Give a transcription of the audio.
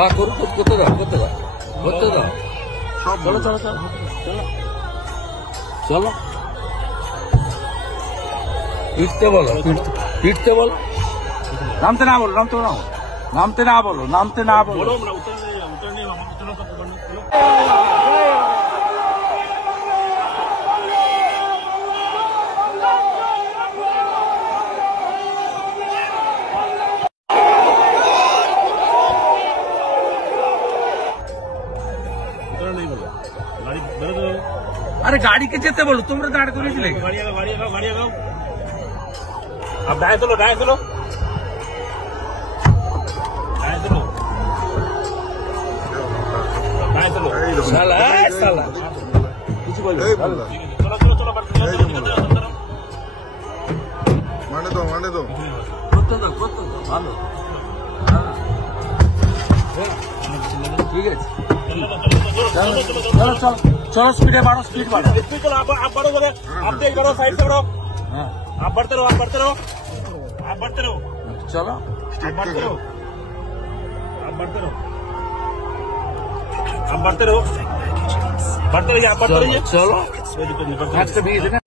বা করো, করতে দাও, করতে দাও, করতে দাও। চলো চলো চলো চলো চলো, পিটতে বলো, পিটতে বলো। নামতে না বলো, নামতে না বলো, নামতে না বলো, নামতে না বলো। अरे गाड़ी के जेते बोलो, तुम दाड़ को नहीं गाड़ी आगाओ। अब दाएं चलो, दाएं चलो, दाएं चलो, दाएं चलो। साला साला कुछ बोलो। चलो चलो चलो, माने दो করতে দাও, করতে দাও, ভালো। ঠিক আছে, চলো চলো चलो, स्पीडे बढ़ो, स्पीड बढ़ो, स्पीड चलो। आप बढ़ो, आप तेज बढ़ो, साइड से बढ़ो। हाँ आप बढ़ते रहो, आप बढ़ते रहो, आप बढ़ते रहो, चलो आप बढ़ते रहो, आप बढ़ते रहो, आप बढ़ते रहो, बढ़ते रहिए, आप बढ़ते रहिए। चलो कोई दिक्कत नहीं, बढ़ते आज के बीच है ना।